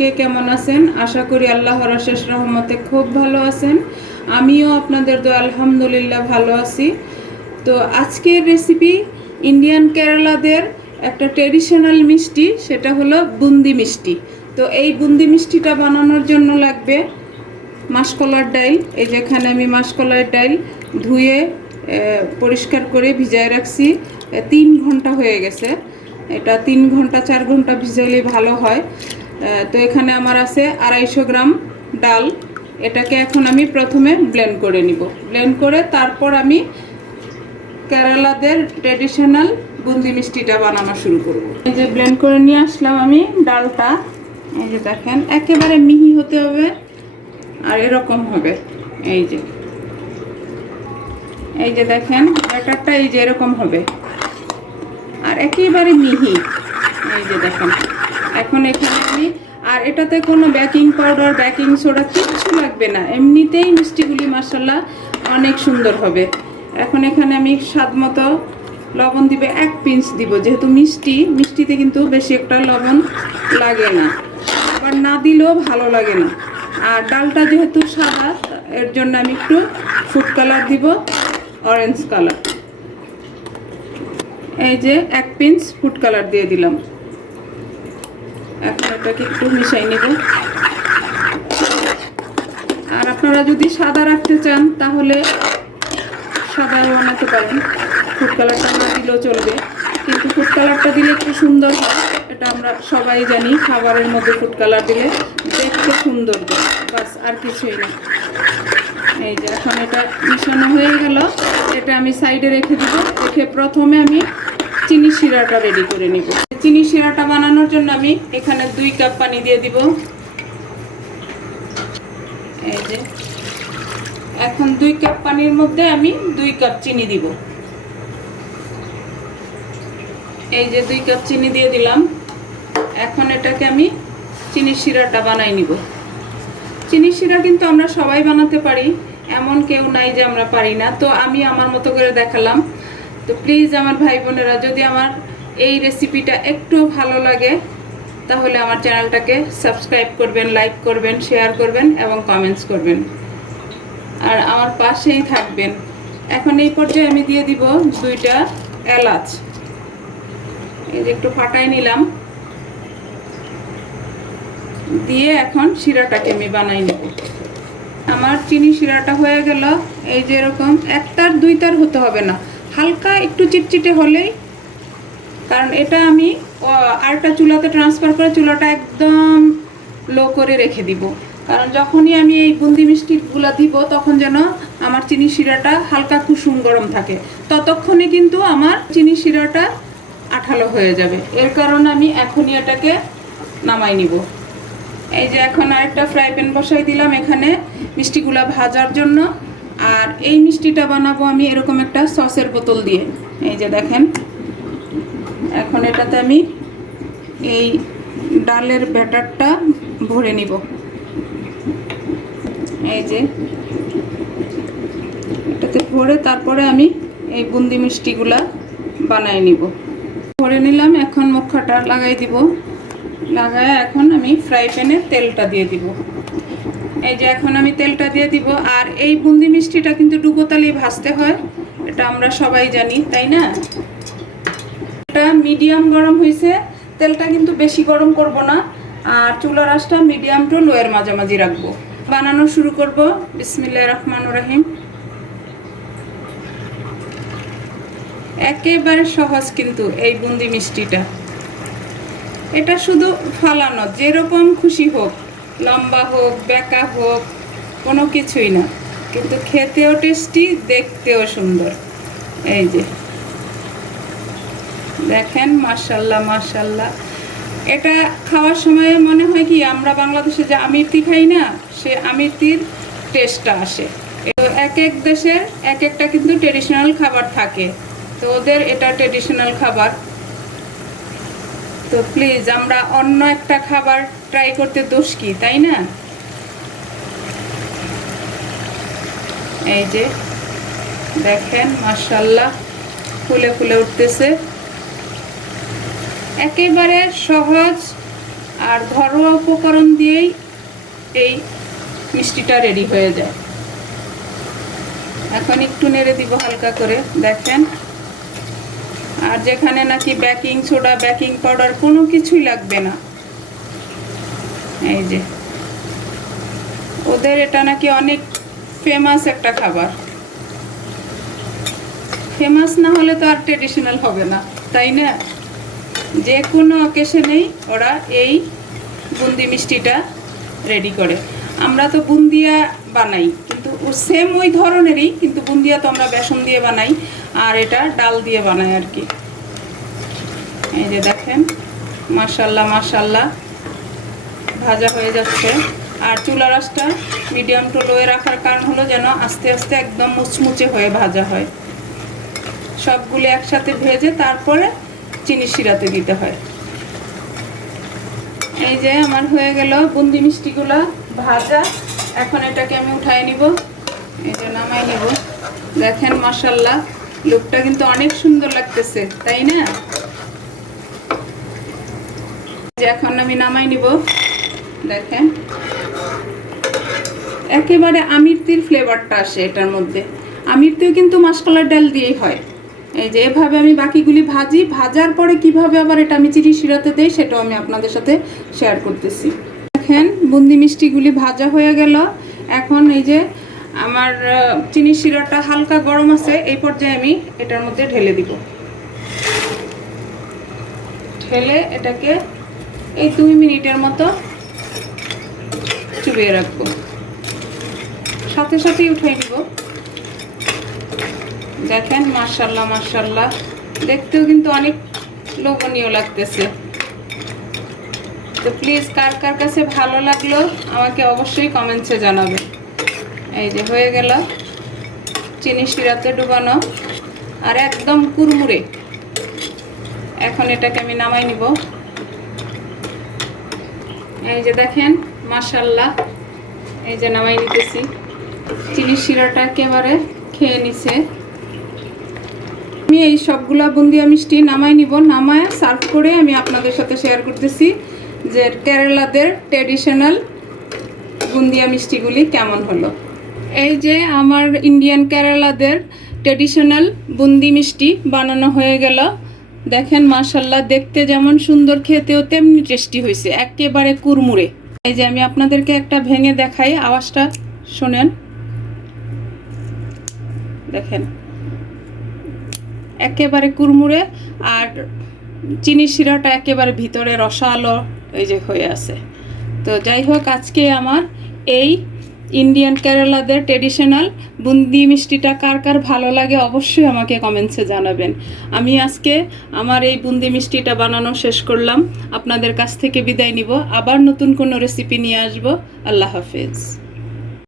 কে কেমন আছেন? আশা করি আল্লাহর অশেষ রহমতে খুব ভালো আছেন। আমিও আপনাদের দোয়া আলহামদুলিল্লাহ ভালো আছি। তো আজকের রেসিপি ইন্ডিয়ান কেরালাদের একটা ট্রেডিশনাল মিষ্টি, সেটা হলো বুন্দি মিষ্টি। তো এই বুন্দি মিষ্টিটা বানানোর জন্য লাগবে মাসকলার ডাল। এই যেখানে আমি মাসকলার ডাল ধুয়ে পরিষ্কার করে ভিজায় রাখছি। 3 ঘন্টা হয়ে গেছে। এটা 3 ঘন্টা 4 ঘন্টা ভিজাইলে ভালো হয়। তো এখানে আমার আছে 250 গ্রাম ডাল। এটাকে এখন আমি প্রথমে ব্লেন্ড করে নিব। ব্লেন্ড করে তারপর আমি কেরালাদের ট্রেডিশনাল বুন্দি মিষ্টিটা বানানো শুরু করব। এই যে ব্লেন্ড করে নিয়ে আসলাম আমি ডালটা। এই যে দেখেন একেবারে মিহি হতে হবে আর এরকম হবে। এই যে দেখেন ব্যাটারটা এই যে এরকম হবে আর একেবারে মিহি। এই যে দেখেন এখন এখানে আমি আর এটাতে কোনো বেকিং পাউডার বেকিং সোডা কিচ্ছু লাগবে না, এমনিতেই মিষ্টিগুলি মাশাআল্লাহ অনেক সুন্দর হবে। এখন এখানে আমি স্বাদ মতো লবণ দিবে, 1 পিঞ্চ দিব, যেহেতু মিষ্টিতে কিন্তু বেশি একটা লবণ লাগে না, আবার না দিলেও ভালো লাগে না। আর ডালটা যেহেতু সাদা এর জন্য আমি একটু ফুড কালার দিব, অরেঞ্জ কালার। এই যে 1 পিঞ্চ ফুড কালার দিয়ে দিলাম। এখন এটাকে একটু মিশাই নিব। আর আপনারা যদি সাদা রাখতে চান তাহলে সাদা বানাতে পারেন, ফুড কালারটা না দিলেও চলবে, কিন্তু ফুড কালারটা দিলে একটু সুন্দর হয়। এটা আমরা সবাই জানি, খাবারের মধ্যে ফুড কালার দিলে দেখতে সুন্দর হয়, বাস আর কিছুই না। এই যে এখন এটা মিশানো হয়ে গেল, এটা আমি সাইডে রেখে দিব। রেখে প্রথমে আমি চিনি শিরাটা রেডি করে নিব। চিনি শিরাটা বানানোর জন্য আমি এখানে 2 কাপ পানি দিয়ে দিব। এই যে এখন 2 কাপ পানির মধ্যে আমি 2 কাপ চিনি দিব। এই যে 2 কাপ চিনি দিয়ে দিলাম। এখন এটাকে আমি চিনি শিরাটা বানাই নিব। চিনি শিরা কিন্তু আমরা সবাই বানাতে পারি, এমন কেউ নাই যে আমরা পারি না। তো আমি আমার মতো করে দেখালাম। তো প্লিজ আমার ভাই বোনেরা, যদি আমার এই রেসিপিটা একটু ভালো লাগে তাহলে আমার চ্যানেলটাকে সাবস্ক্রাইব করবেন, লাইক করবেন, শেয়ার করবেন এবং কমেন্টস করবেন আর আমার পাশেই থাকবেন। এখন এই পর্যায়ে আমি দিয়ে দিব 2টা এলাচ। এই যে একটু ফাটাই নিলাম, দিয়ে এখন শিরাটাকে আমি বানাই নেব। আমার চিনি শিরাটা হয়ে গেল। এই যে এরকম 1 তার 2 তার হতে হবে না, হালকা একটু চিটচিটে হলেই, কারণ এটা আমি আরেকটা চুলাতে ট্রান্সফার করে চুলাটা একদম লো করে রেখে দিব। কারণ যখনই আমি এই বুন্দি মিষ্টিগুলো দিব তখন যেন আমার চিনি শিরাটা হালকা কুসুম গরম থাকে, ততক্ষণে কিন্তু আমার চিনি শিরাটা আঠালো হয়ে যাবে। এর কারণে আমি এখনই এটাকে নামাই নিব। এই যে এখন আরেকটা ফ্রাই প্যান বসাই দিলাম এখানে মিষ্টিগুলা ভাজার জন্য। আর এই মিষ্টিটা বানাবো আমি এরকম একটা সসের বোতল দিয়ে। এই যে দেখেন এখন এটাতে আমি এই ডালের ব্যাটারটা ভরে নিব। এই যে এটাতে ভরে তারপরে আমি এই বুন্দি মিষ্টিগুলা বানাই নিব। ভরে নিলাম, এখন মুখাটা লাগাই দিব। লাগায় এখন আমি ফ্রাই প্যানে তেলটা দিয়ে দিব। এই যে এখন আমি তেলটা দিয়ে দিব। আর এই বুন্দি মিষ্টিটা কিন্তু ডুবো তেলে ভাজতে হয়, এটা আমরা সবাই জানি, তাই না? এটা মিডিয়াম গরম হয়েছে, তেলটা কিন্তু বেশি গরম করব না। আর চুলার আঁচটা মিডিয়াম টু লোয়ের মাঝামাঝি রাখবো। বানানো শুরু করব। বিসমিল্লাহির রহমানির রহিম। একেবারে সহজ কিন্তু এই বুন্দি মিষ্টিটা। এটা শুধু ফালানো, যেরকম খুশি হোক, লম্বা হোক বেঁকা হোক, কোনো কিছুই না, কিন্তু খেতেও টেস্টি, দেখতেও সুন্দর। এই যে দেখেন মাশাআল্লাহ মাশাআল্লাহ। এটা খাওয়ার সময় মনে হয় কি আমরা বাংলাদেশে যে আমিরতি খাই না, সে আমিরতির টেস্টটা আসে। এক এক দেশের এক একটা কিন্তু ট্রেডিশনাল খাবার থাকে, তো ওদের এটা ট্রেডিশনাল খাবার। তো প্লিজ আমরা অন্য একটা খাবার ট্রাই করতে দোষ কি, তাই না? এই যে দেখেন মাশাআল্লাহ ফুলে ফুলে উঠতেছে। একেবারে সহজ আর ঘরোয়া উপকরণ দিয়েই এই মিষ্টিটা রেডি হয়ে যায়। এখন একটু নেড়ে দিব হালকা করে, দেখেন। আর যেখানে নাকি বেকিং সোডা, বেকিং পাউডার কোনো কিছুই লাগবে না, এই যে ওদের এটা নাকি অনেক ফেমাস একটা খাবার। ফেমাস না হলে তো আর ট্রেডিশনাল হবে না, তাই না? যে কোনো অকেশনেই ওরা এই বুন্দি মিষ্টিটা রেডি করে। আমরা তো বুন্দিয়া বানাই, কিন্তু সেম ওই ধরনেরই, কিন্তু বুন্দিয়া তো আমরা বেসন দিয়ে বানাই আর এটা ডাল দিয়ে বানাই আর কি। এই যে দেখেন, মাশাল্লাহ মাশাল্লাহ ভাজা হয়ে যাচ্ছে। আর চুলার আঁচটা মিডিয়াম টু লোয়ে রাখার কারণ হলো যেন আস্তে আস্তে একদম মুচমুচে হয়ে ভাজা হয়। সবগুলো একসাথে ভেজে তারপরে চিনি শিরাতে দিতে হয়। এই যে আমার হয়ে গেল বুন্দি মিষ্টিগুলো ভাজা। এখন এটাকে আমি উঠাই নিব, এই যে নামাই নিব। দেখেন মাশাল্লাহ লুকটা কিন্তু অনেক সুন্দর লাগতেছে, তাই না? যে এখন আমি নামাই নিব, দেখেন একেবারে আমিরতির ফ্লেভারটা আসে এটার মধ্যে। আমিরতিও কিন্তু মাসকলার ডাল দিয়েই হয়। এই যে এভাবে আমি বাকিগুলি ভাজি, ভাজার পরে কিভাবে আবার এটা আমি চিনি শিরাতে দেই সেটাও আমি আপনাদের সাথে শেয়ার করতেছি। দেখেন বুন্দি মিষ্টিগুলি ভাজা হয়ে গেল। এখন এই যে আমার চিনি শিরাটা হালকা গরম আছে, এই পর্যায়ে আমি এটার মধ্যে ঢেলে দিব। ঢেলে এটাকে এই 2 মিনিটের মতো চুবিয়ে রাখবো, সাথে সাথেই উঠাই দিব। দেখেন মাশাল্লাহ মাশাল্লাহ দেখতেও কিন্তু অনেক লোভনীয় লাগতেছে। তো প্লিজ কার কার কাছে ভালো লাগলো আমাকে অবশ্যই কমেন্টসে জানাবেন। এই যে হয়ে গেল চিনি শিরাতে ডুবানো আর একদম কুরমুরে। এখন এটাকে আমি নামাই নিব। এই যে দেখেন মাশাল্লাহ, এই যে নামাই নিতেছি। চিনি শিরাটা একেবারে খেয়ে নিছে। আমি এই সবগুলা বুন্দিয়া মিষ্টি নামাই নিব। নামায় সার্ভ করে আমি আপনাদের সাথে শেয়ার করতেছি যে কেরালাদের ট্রেডিশনাল বুন্দিয়া মিষ্টিগুলি কেমন হলো। এই যে আমার ইন্ডিয়ান কেরালাদের ট্রেডিশনাল বুন্দি মিষ্টি বানানো হয়ে গেল। দেখেন মাশাল্লাহ দেখতে যেমন সুন্দর, খেতেও তেমনি টেস্টি হয়েছে, একেবারে কুরমুরে। এই যে আমি আপনাদেরকে একটা ভেঙে দেখাই, আওয়াজটা শোনেন। দেখেন একেবারে কুরমুরে আর চিনি শিরাটা একেবারে ভিতরে রসালো এই যে হয়ে আছে। তো যাই হোক, আজকে আমার এই ইন্ডিয়ান কেরালাদের ট্রেডিশনাল বুন্দি মিষ্টিটা কার কার ভালো লাগে অবশ্যই আমাকে কমেন্টসে জানাবেন। আমি আজকে আমার এই বুন্দি মিষ্টিটা বানানো শেষ করলাম, আপনাদের কাছ থেকে বিদায় নিব। আবার নতুন কোনো রেসিপি নিয়ে আসবো। আল্লাহ হাফেজ।